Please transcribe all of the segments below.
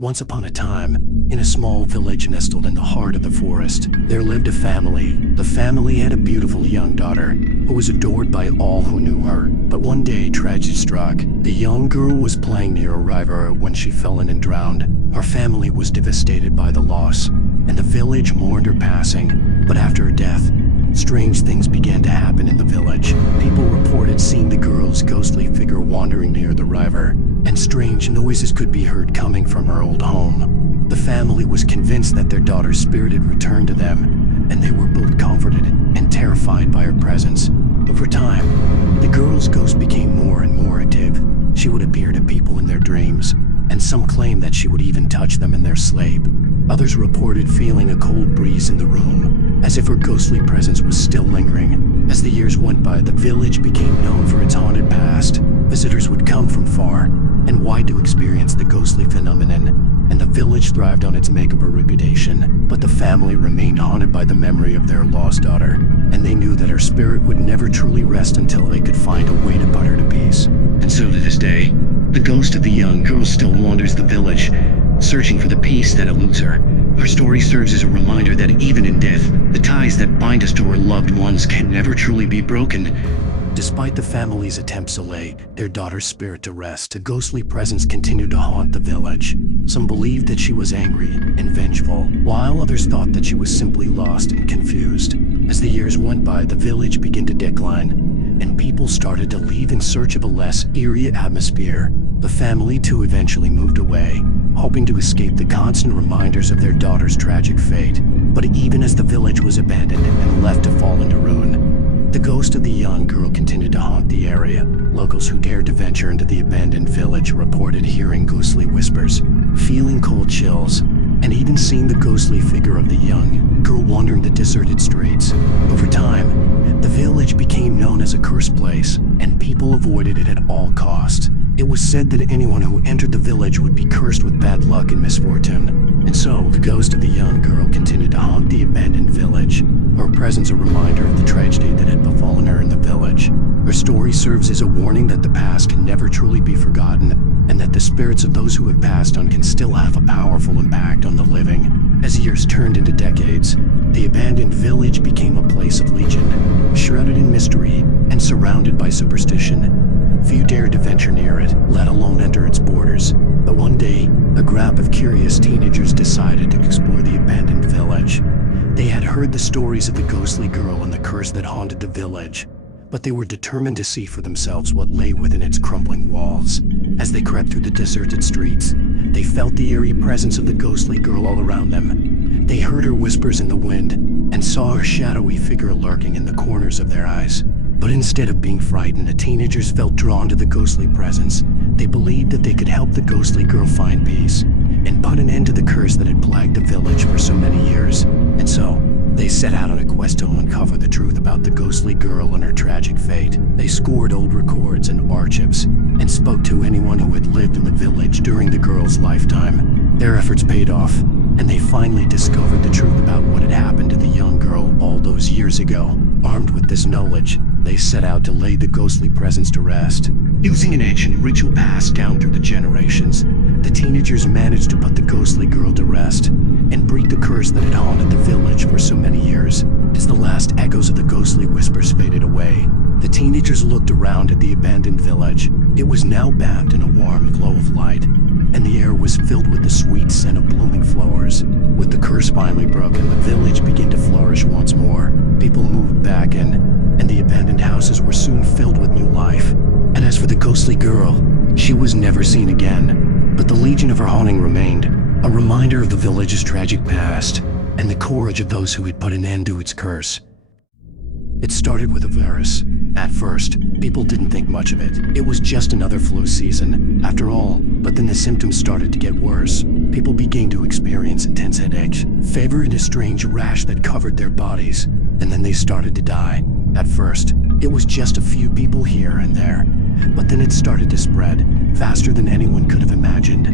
Once upon a time, in a small village nestled in the heart of the forest, there lived a family. The family had a beautiful young daughter who was adored by all who knew her. But one day, tragedy struck. The young girl was playing near a river when she fell in and drowned. Her family was devastated by the loss, and the village mourned her passing. But after her death, strange things began to happen in the village. People reported seeing the girl's ghostly figure wandering near the river, and strange noises could be heard coming from her old home. The family was convinced that their daughter's spirit had returned to them, and they were both comforted and terrified by her presence. Over time, the girl's ghost became more and more active. She would appear to people in their dreams, and some claimed that she would even touch them in their sleep. Others reported feeling a cold breeze in the room, as if her ghostly presence was still lingering. As the years went by, the village became known for its haunted past. Visitors would come from far and wide to experience the ghostly phenomenon, and the village thrived on its macabre reputation. But the family remained haunted by the memory of their lost daughter, and they knew that her spirit would never truly rest until they could find a way to put her to peace. And so to this day, the ghost of the young girl still wanders the village, searching for the peace that eludes her. Her story serves as a reminder that even in death, the ties that bind us to our loved ones can never truly be broken. Despite the family's attempts to lay their daughter's spirit to rest, a ghostly presence continued to haunt the village. Some believed that she was angry and vengeful, while others thought that she was simply lost and confused. As the years went by, the village began to decline, and people started to leave in search of a less eerie atmosphere. The family too eventually moved away, hoping to escape the constant reminders of their daughter's tragic fate. But even as the village was abandoned and left to fall into ruin, the ghost of the young girl continued to haunt the area. Locals who dared to venture into the abandoned village reported hearing ghostly whispers, feeling cold chills, and even seeing the ghostly figure of the young girl wandering the deserted streets. Over time, the village became known as a cursed place, and people avoided it at all costs. It was said that anyone who entered the village would be cursed with bad luck and misfortune. And so, the ghost of the young girl continued to haunt the abandoned village, her presence a reminder of the tragedy that had befallen her in the village. Her story serves as a warning that the past can never truly be forgotten, and that the spirits of those who have passed on can still have a powerful impact on the living. As years turned into decades, the abandoned village became a place of legend, shrouded in mystery and surrounded by superstition. Few dared to venture near it, let alone enter its borders. But one day, a group of curious teenagers decided to explore the abandoned village. They had heard the stories of the ghostly girl and the curse that haunted the village, but they were determined to see for themselves what lay within its crumbling walls. As they crept through the deserted streets, they felt the eerie presence of the ghostly girl all around them. They heard her whispers in the wind and saw her shadowy figure lurking in the corners of their eyes. But instead of being frightened, the teenagers felt drawn to the ghostly presence. They believed that they could help the ghostly girl find peace and put an end to the curse that had plagued the village for so many years. And so, they set out on a quest to uncover the truth about the ghostly girl and her tragic fate. They scoured old records and archives and spoke to anyone who had lived in the village during the girl's lifetime. Their efforts paid off, and they finally discovered the truth about what had happened to the young girl all those years ago. Armed with this knowledge, they set out to lay the ghostly presence to rest. Using an ancient ritual passed down through the generations, the teenagers managed to put the ghostly girl to rest and break the curse that had haunted the village for so many years. As the last echoes of the ghostly whispers faded away, the teenagers looked around at the abandoned village. It was now bathed in a warm glow of light, and the air was filled with the sweet scent of blooming flowers. With the curse finally broken, the village began to flourish once more. People moved back in, and the abandoned houses were soon filled with new life. And as for the ghostly girl, she was never seen again. But the legion of her haunting remained, a reminder of the village's tragic past and the courage of those who had put an end to its curse. It started with a virus. At first, people didn't think much of it. It was just another flu season, after all. But then the symptoms started to get worse. People began to experience intense headaches, fever, and a strange rash that covered their bodies. And then they started to die. At first, it was just a few people here and there. But then it started to spread, faster than anyone could have imagined.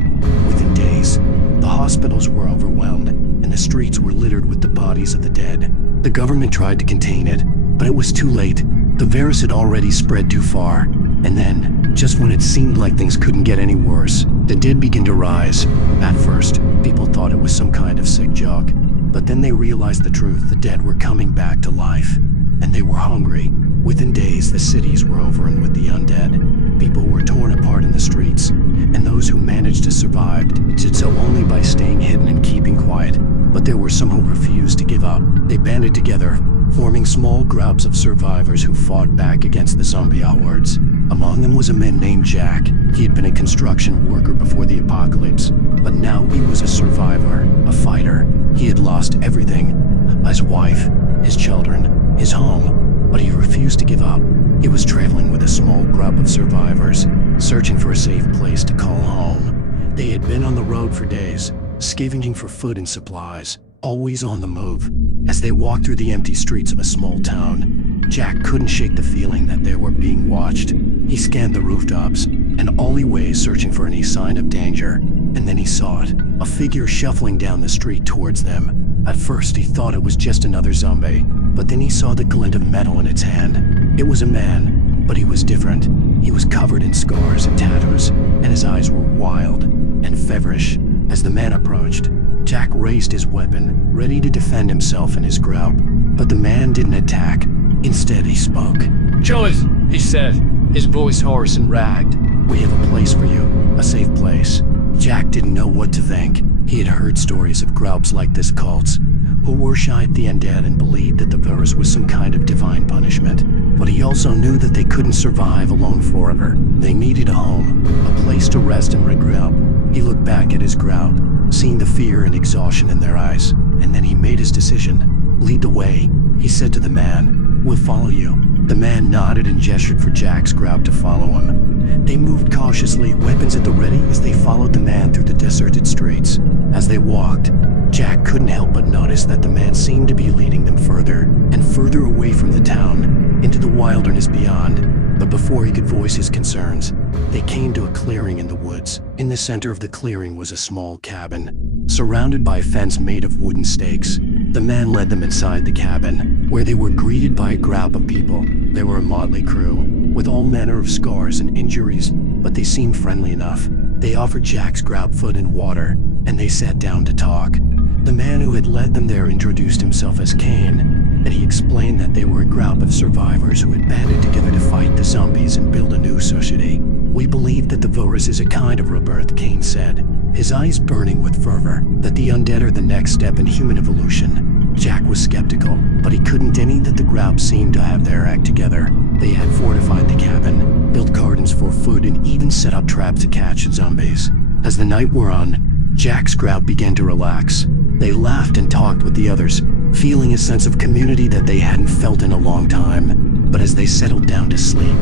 Within days, the hospitals were overwhelmed, and the streets were littered with the bodies of the dead. The government tried to contain it, but it was too late. The virus had already spread too far, And then, just when it seemed like things couldn't get any worse, the dead began to rise. At first, people thought it was some kind of sick joke, but then they realized the truth. The dead were coming back to life, and they were hungry. Within days, the cities were overrun with the undead. People were torn apart in the streets, and those who managed to survive did so only by staying hidden and keeping quiet. But there were some who refused to give up. They banded together, forming small groups of survivors who fought back against the zombie hordes. Among them was a man named Jack. He had been a construction worker before the apocalypse, but now he was a survivor, a fighter. He had lost everything: his wife, his children, his home, but he refused to give up. He was traveling with a small group of survivors, searching for a safe place to call home. They had been on the road for days, scavenging for food and supplies, always on the move. As they walked through the empty streets of a small town, Jack couldn't shake the feeling that they were being watched. He scanned the rooftops and alleyways, searching for any sign of danger. And then he saw it, a figure shuffling down the street towards them. At first, he thought it was just another zombie, but then he saw the glint of metal in its hand. It was a man, but he was different. He was covered in scars and tattoos, and his eyes were wild and feverish. As the man approached, Jack raised his weapon, ready to defend himself and his group. But the man didn't attack. Instead, he spoke. "Choice," he said, his voice hoarse and ragged. "We have a place for you, a safe place." Jack didn't know what to think. He had heard stories of groups like this, cults, who worshipped the undead and believed that the virus was some kind of divine punishment. But he also knew that they couldn't survive alone forever. They needed a home, a place to rest and regroup. He looked back at his group, seeing the fear and exhaustion in their eyes, and then he made his decision. "Lead the way," he said to the man. "We'll follow you." The man nodded and gestured for Jack's group to follow him. They moved cautiously, weapons at the ready, as they followed the man through the deserted streets. As they walked, Jack couldn't help but notice that the man seemed to be leading them further and further away from the town, into the wilderness beyond. But before he could voice his concerns, they came to a clearing in the woods. In the center of the clearing was a small cabin, surrounded by a fence made of wooden stakes. The man led them inside the cabin, where they were greeted by a group of people. They were a motley crew, with all manner of scars and injuries, but they seemed friendly enough. They offered Jack's group food and water, and they sat down to talk. The man who had led them there introduced himself as Kane, and he explained that they were a group of survivors who had banded together to fight the zombies and build a new society. "We believe that the virus is a kind of rebirth," Kane said, his eyes burning with fervor, "that the undead are the next step in human evolution." Jack was skeptical, but he couldn't deny that the group seemed to have their act together. They had fortified the cabin, built gardens for food, and even set up traps to catch zombies. As the night wore on, Jack's group began to relax. They laughed and talked with the others, feeling a sense of community that they hadn't felt in a long time. But as they settled down to sleep,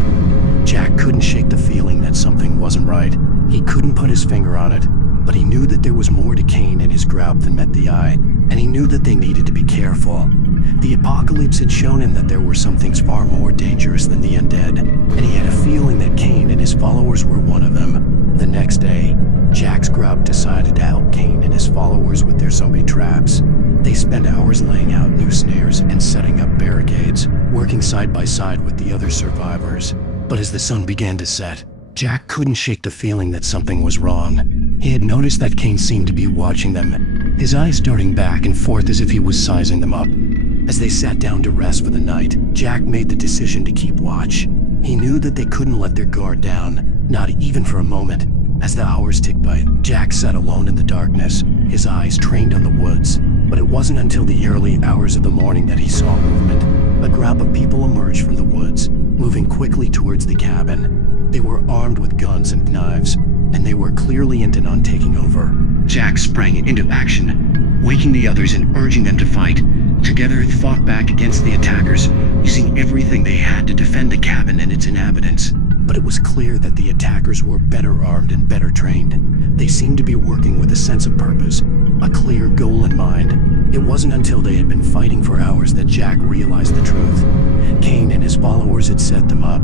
Jack couldn't shake the feeling that something wasn't right. He couldn't put his finger on it, but he knew that there was more to Kane and his group than met the eye, and he knew that they needed to be careful. The apocalypse had shown him that there were some things far more dangerous than the undead, and he had a feeling that Kane and his followers were one of them. The next day, Jack's group decided to help Kane and his followers with their zombie traps. They spent hours laying out new snares and setting up barricades, working side by side with the other survivors. But as the sun began to set, Jack couldn't shake the feeling that something was wrong. He had noticed that Kane seemed to be watching them, his eyes darting back and forth as if he was sizing them up. As they sat down to rest for the night, Jack made the decision to keep watch. He knew that they couldn't let their guard down, not even for a moment. As the hours ticked by, Jack sat alone in the darkness, his eyes trained on the woods. But it wasn't until the early hours of the morning that he saw movement. A group of people emerged from the woods, moving quickly towards the cabin. They were armed with guns and knives, and they were clearly intent on taking over. Jack sprang into action, waking the others and urging them to fight. Together, they fought back against the attackers, using everything they had to defend the cabin and its inhabitants. But it was clear that the attackers were better armed and better trained. They seemed to be working with a sense of purpose, a clear goal in mind. It wasn't until they had been fighting for hours that Jack realized the truth. Kane and his followers had set them up,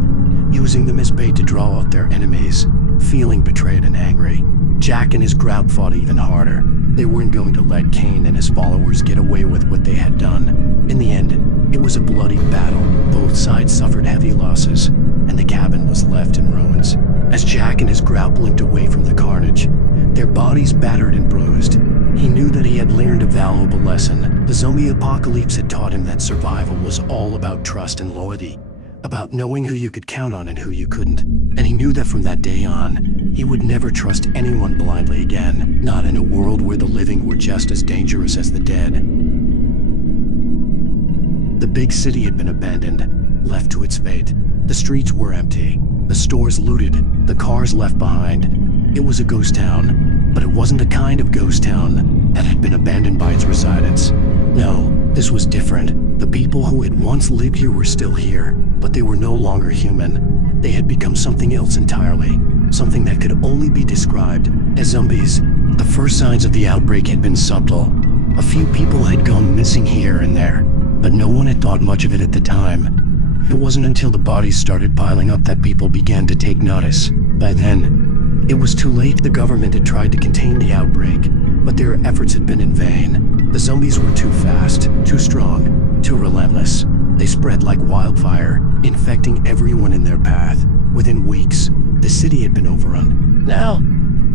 using them as bait to draw out their enemies. Feeling betrayed and angry, Jack and his group fought even harder. They weren't going to let Kane and his followers get away with what they had done. In the end, it was a bloody battle. Both sides suffered heavy losses. and the cabin was left in ruins. As Jack and his group limped away from the carnage, their bodies battered and bruised, he knew that he had learned a valuable lesson. The zombie apocalypse had taught him that survival was all about trust and loyalty, about knowing who you could count on and who you couldn't. And he knew that from that day on, he would never trust anyone blindly again, not in a world where the living were just as dangerous as the dead. The big city had been abandoned, left to its fate. The streets were empty, the stores looted, the cars left behind. It was a ghost town, but it wasn't the kind of ghost town that had been abandoned by its residents. No, this was different. The people who had once lived here were still here, but they were no longer human. They had become something else entirely, something that could only be described as zombies. The first signs of the outbreak had been subtle. A few people had gone missing here and there, but no one had thought much of it at the time. It wasn't until the bodies started piling up that people began to take notice. By then, it was too late. The government had tried to contain the outbreak, but their efforts had been in vain. The zombies were too fast, too strong, too relentless. They spread like wildfire, infecting everyone in their path. Within weeks, the city had been overrun. Now,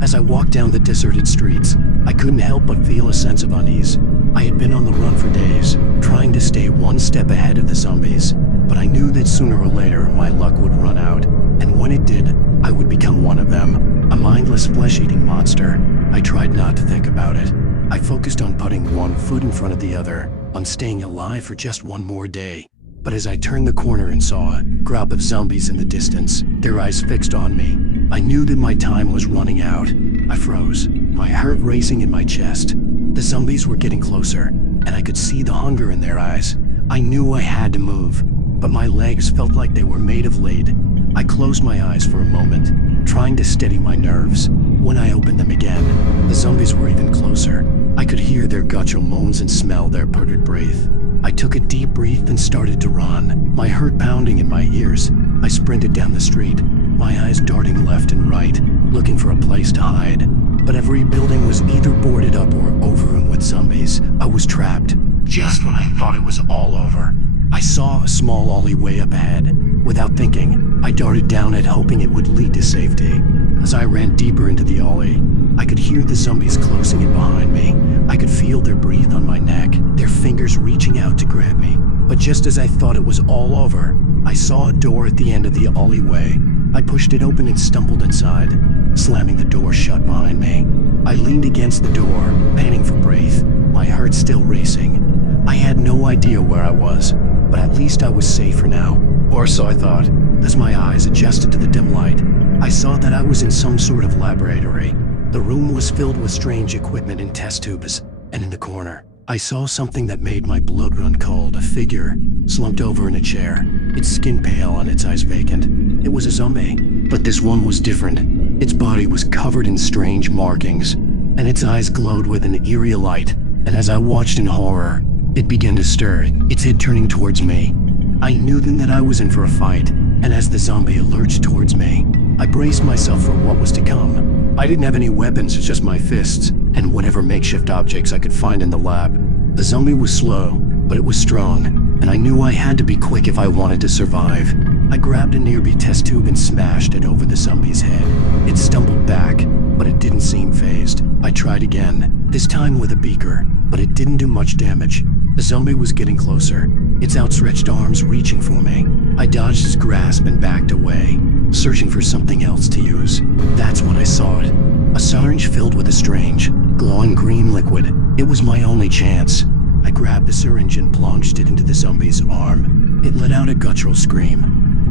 as I walked down the deserted streets, I couldn't help but feel a sense of unease. I had been on the run for days, trying to stay one step ahead of the zombies, but I knew that sooner or later my luck would run out, and when it did, I would become one of them, a mindless flesh-eating monster. I tried not to think about it. I focused on putting one foot in front of the other, on staying alive for just one more day. But as I turned the corner and saw a group of zombies in the distance, their eyes fixed on me, I knew that my time was running out. I froze, my heart racing in my chest. The zombies were getting closer, and I could see the hunger in their eyes. I knew I had to move, but my legs felt like they were made of lead. I closed my eyes for a moment, trying to steady my nerves. When I opened them again, the zombies were even closer. I could hear their guttural moans and smell their putrid breath. I took a deep breath and started to run, my heart pounding in my ears. I sprinted down the street, my eyes darting left and right, looking for a place to hide. But every building was either boarded up or overrun with zombies. I was trapped. Just when I thought it was all over, I saw a small alleyway up ahead. Without thinking, I darted down it, hoping it would lead to safety. As I ran deeper into the alley, I could hear the zombies closing in behind me. I could feel their breath on my neck, their fingers reaching out to grab me. But just as I thought it was all over, I saw a door at the end of the alleyway. I pushed it open and stumbled inside, slamming the door shut behind me. I leaned against the door, panting for breath, my heart still racing. I had no idea where I was, but at least I was safe for now. Or so I thought. As my eyes adjusted to the dim light, I saw that I was in some sort of laboratory. The room was filled with strange equipment and test tubes, and in the corner, I saw something that made my blood run cold. A figure, slumped over in a chair, its skin pale and its eyes vacant. It was a zombie, but this one was different. Its body was covered in strange markings, and its eyes glowed with an eerie light. And as I watched in horror, it began to stir, its head turning towards me. I knew then that I was in for a fight, and as the zombie lurched towards me, I braced myself for what was to come. I didn't have any weapons, just my fists, and whatever makeshift objects I could find in the lab. The zombie was slow, but it was strong, and I knew I had to be quick if I wanted to survive. I grabbed a nearby test tube and smashed it over the zombie's head. It stumbled back, but it didn't seem phased. I tried again, this time with a beaker, but it didn't do much damage. The zombie was getting closer, its outstretched arms reaching for me. I dodged his grasp and backed away, searching for something else to use. That's when I saw it. A syringe filled with a strange, glowing green liquid. It was my only chance. I grabbed the syringe and plunged it into the zombie's arm. It let out a guttural scream,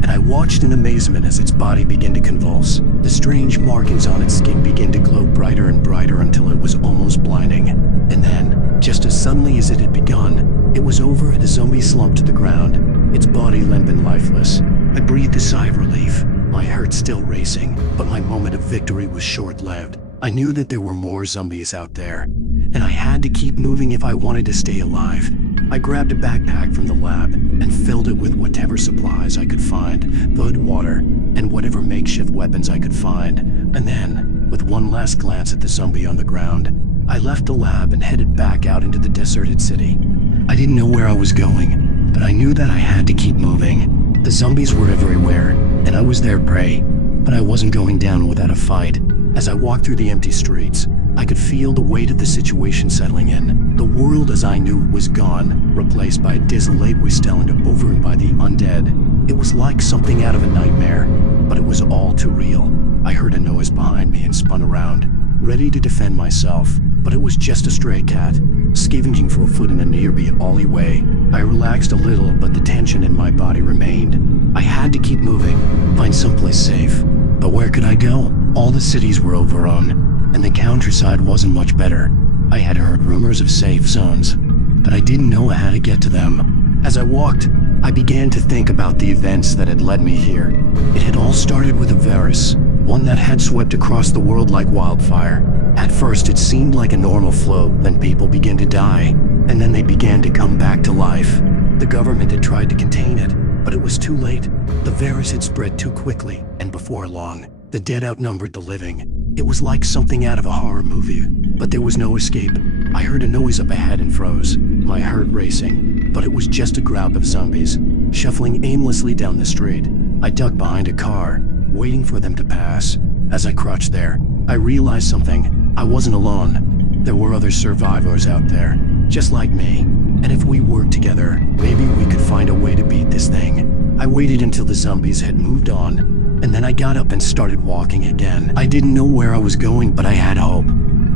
and I watched in amazement as its body began to convulse. The strange markings on its skin began to glow brighter and brighter until it was almost blinding. And then, just as suddenly as it had begun, it was over. The zombie slumped to the ground, its body limp and lifeless. I breathed a sigh of relief, my heart still racing, but my moment of victory was short-lived. I knew that there were more zombies out there, and I had to keep moving if I wanted to stay alive. I grabbed a backpack from the lab and filled it with whatever supplies I could find, food, water, and whatever makeshift weapons I could find. And then, with one last glance at the zombie on the ground, I left the lab and headed back out into the deserted city. I didn't know where I was going, but I knew that I had to keep moving. The zombies were everywhere, and I was their prey. But I wasn't going down without a fight. As I walked through the empty streets, I could feel the weight of the situation settling in. The world as I knew was gone, replaced by a desolate wasteland overrun by the undead. It was like something out of a nightmare, but it was all too real. I heard a noise behind me and spun around, ready to defend myself, but it was just a stray cat, scavenging for food in a nearby alleyway. I relaxed a little, but the tension in my body remained. I had to keep moving, find someplace safe. But where could I go? All the cities were overrun, and the countryside wasn't much better. I had heard rumors of safe zones, but I didn't know how to get to them. As I walked, I began to think about the events that had led me here. It had all started with a virus, one that had swept across the world like wildfire. At first it seemed like a normal flow, then people began to die, and then they began to come back to life. The government had tried to contain it, but it was too late. The virus had spread too quickly, and before long, the dead outnumbered the living. It was like something out of a horror movie, but there was no escape. I heard a noise up ahead and froze, my heart racing, but it was just a group of zombies, shuffling aimlessly down the street. I ducked behind a car, waiting for them to pass. As I crouched there, I realized something. I wasn't alone. There were other survivors out there, just like me. And if we worked together, maybe we could find a way to beat this thing. I waited until the zombies had moved on, and then I got up and started walking again. I didn't know where I was going, but I had hope.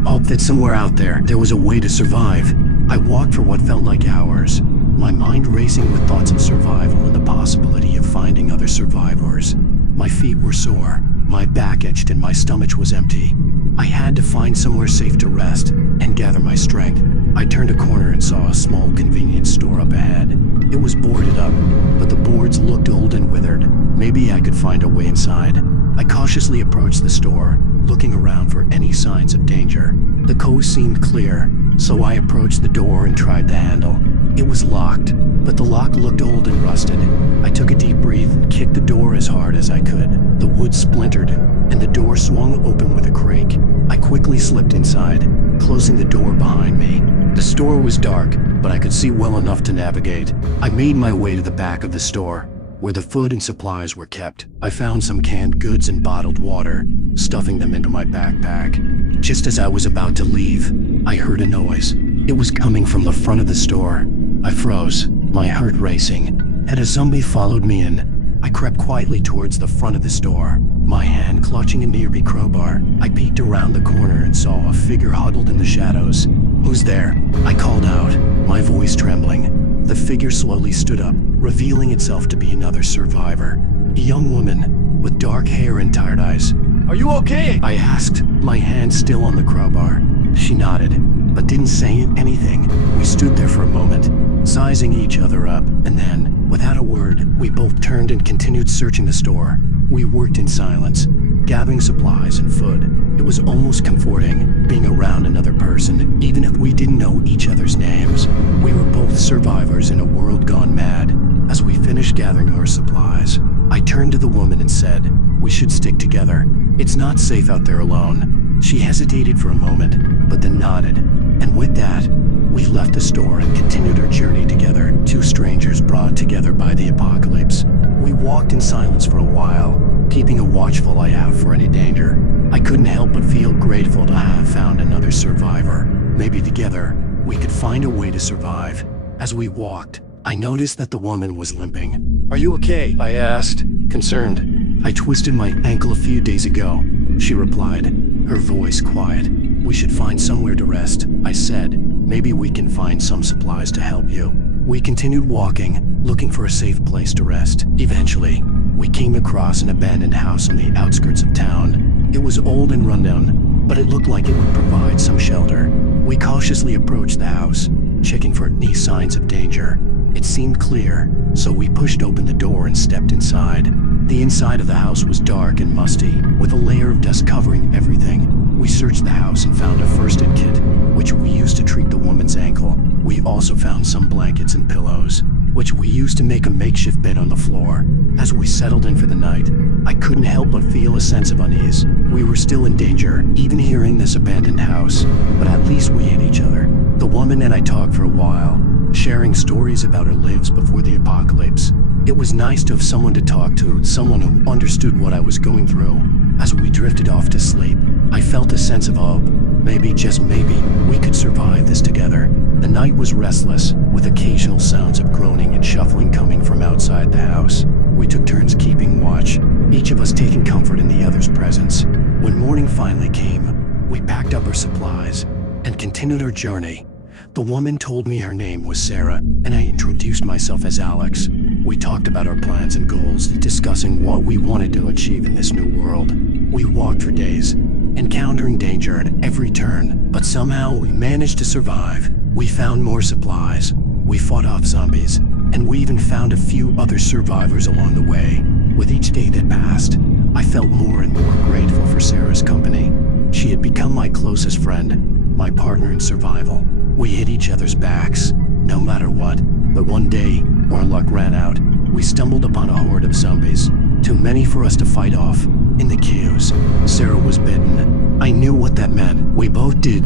Hope that somewhere out there was a way to survive. I walked for what felt like hours, my mind racing with thoughts of survival and the possibility of finding other survivors. My feet were sore, my back itched, and my stomach was empty. I had to find somewhere safe to rest and gather my strength. I turned a corner and saw a small convenience store up ahead. It was boarded up, but the boards looked old and withered. Maybe I could find a way inside. I cautiously approached the store, looking around for any signs of danger. The coast seemed clear, so I approached the door and tried the handle. It was locked, but the lock looked old and rusted. I took a deep breath and kicked the door as hard as I could. The wood splintered, and the door swung open with a creak. I quickly slipped inside, closing the door behind me. The store was dark, but I could see well enough to navigate. I made my way to the back of the store, where the food and supplies were kept. I found some canned goods and bottled water, stuffing them into my backpack. Just as I was about to leave, I heard a noise. It was coming from the front of the store. I froze, my heart racing. Had a zombie followed me in? I crept quietly towards the front of the store, my hand clutching a nearby crowbar. I peeked around the corner and saw a figure huddled in the shadows. "Who's there?" I called out, my voice trembling. The figure slowly stood up, revealing itself to be another survivor. A young woman, with dark hair and tired eyes. Are you okay? I asked, my hand still on the crowbar. She nodded, but didn't say anything. We stood there for a moment, sizing each other up, and then, without a word, we both turned and continued searching the store. We worked in silence, gathering supplies and food. It was almost comforting, being around another person, even if we didn't know each other's names. We were both survivors in a world gone mad. As we finished gathering our supplies, I turned to the woman and said, "We should stick together. It's not safe out there alone." She hesitated for a moment, but then nodded. And with that, we left the store and continued our journey together, two strangers brought together by the apocalypse. We walked in silence for a while, keeping a watchful eye out for any danger. I couldn't help but feel grateful to have found another survivor. Maybe together, we could find a way to survive. As we walked, I noticed that the woman was limping. Are you okay? I asked, concerned. "I twisted my ankle a few days ago," she replied, her voice quiet. "We should find somewhere to rest," I said. "Maybe we can find some supplies to help you." We continued walking, looking for a safe place to rest. Eventually, we came across an abandoned house on the outskirts of town. It was old and rundown, but it looked like it would provide some shelter. We cautiously approached the house, checking for any signs of danger. It seemed clear, so we pushed open the door and stepped inside. The inside of the house was dark and musty, with a layer of dust covering everything. We searched the house and found a first aid kit, which we used to treat the woman's ankle. We also found some blankets and pillows, which we used to make a makeshift bed on the floor. As we settled in for the night, I couldn't help but feel a sense of unease. We were still in danger, even here in this abandoned house, but at least we had each other. The woman and I talked for a while, sharing stories about our lives before the apocalypse. It was nice to have someone to talk to, someone who understood what I was going through. As we drifted off to sleep, I felt a sense of hope. Maybe, just maybe, we could survive this together. The night was restless, with occasional sounds of groaning and shuffling coming from outside the house. We took turns keeping watch, each of us taking comfort in the other's presence. When morning finally came, we packed up our supplies and continued our journey. The woman told me her name was Sarah, and I introduced myself as Alex. We talked about our plans and goals, discussing what we wanted to achieve in this new world. We walked for days, encountering danger at every turn, but somehow we managed to survive. We found more supplies, we fought off zombies, and we even found a few other survivors along the way. With each day that passed, I felt more and more grateful for Sarah's company. She had become my closest friend, my partner in survival. We hit each other's backs, no matter what. But one day, our luck ran out. We stumbled upon a horde of zombies, too many for us to fight off. In the chaos, Sarah was bitten. I knew what that meant. We both did.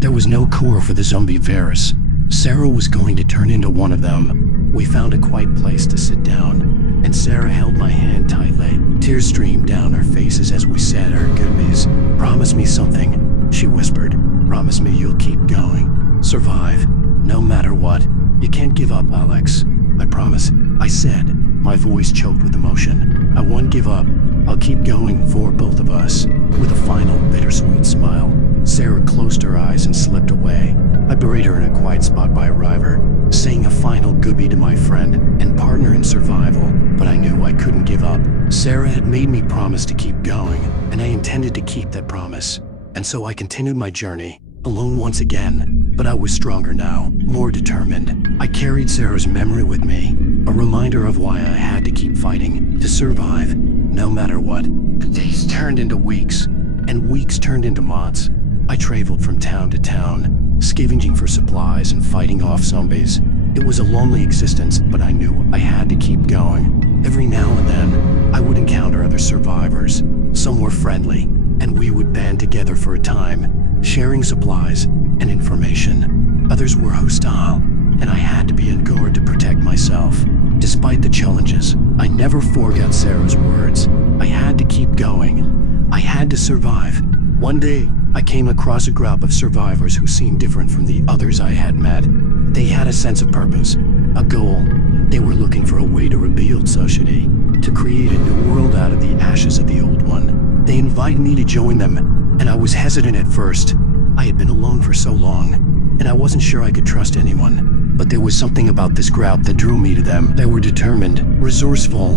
There was no cure for the zombie virus. Sarah was going to turn into one of them. We found a quiet place to sit down, and Sarah held my hand tightly. Tears streamed down our faces as we said our goodbyes. "Promise me something," she whispered. "Promise me you'll keep going. Survive, no matter what. You can't give up, Alex." "I promise," I said, my voice choked with emotion. "I won't give up. I'll keep going for both of us." With a final bittersweet smile, Sarah closed her eyes and slipped away. I buried her in a quiet spot by a river, saying a final goodbye to my friend and partner in survival, but I knew I couldn't give up. Sarah had made me promise to keep going, and I intended to keep that promise. And so I continued my journey, alone once again, but I was stronger now, more determined. I carried Sarah's memory with me, a reminder of why I had to keep fighting, to survive, no matter what. Days turned into weeks, and weeks turned into months. I traveled from town to town, scavenging for supplies and fighting off zombies. It was a lonely existence, but I knew I had to keep going. Every now and then, I would encounter other survivors. Some were friendly, and we would band together for a time, sharing supplies and information. Others were hostile, and I had to be on guard to protect myself. Despite the challenges, I never forgot Sarah's words. I had to keep going. I had to survive. One day, I came across a group of survivors who seemed different from the others I had met. They had a sense of purpose, a goal. They were looking for a way to rebuild society, to create a new world out of the ashes of the old one. They invited me to join them, and I was hesitant at first. I had been alone for so long, and I wasn't sure I could trust anyone. But there was something about this group that drew me to them. They were determined, resourceful,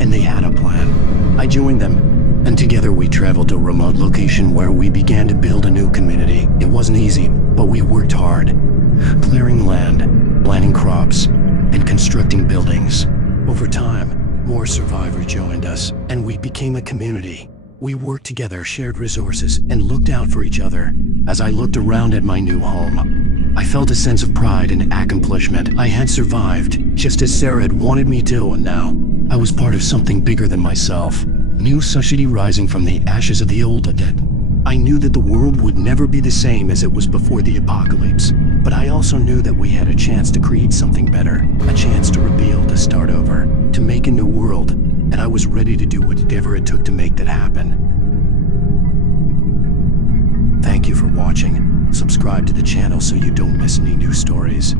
and they had a plan. I joined them, and together we traveled to a remote location where we began to build a new community. It wasn't easy, but we worked hard, clearing land, planting crops, and constructing buildings. Over time, more survivors joined us, and we became a community. We worked together, shared resources, and looked out for each other. As I looked around at my new home, I felt a sense of pride and accomplishment. I had survived, just as Sarah had wanted me to, and now I was part of something bigger than myself. New society rising from the ashes of the old undead. I knew that the world would never be the same as it was before the apocalypse, but I also knew that we had a chance to create something better, a chance to rebuild, to start over, to make a new world, and I was ready to do whatever it took to make that happen. Thank you for watching. Subscribe to the channel so you don't miss any new stories.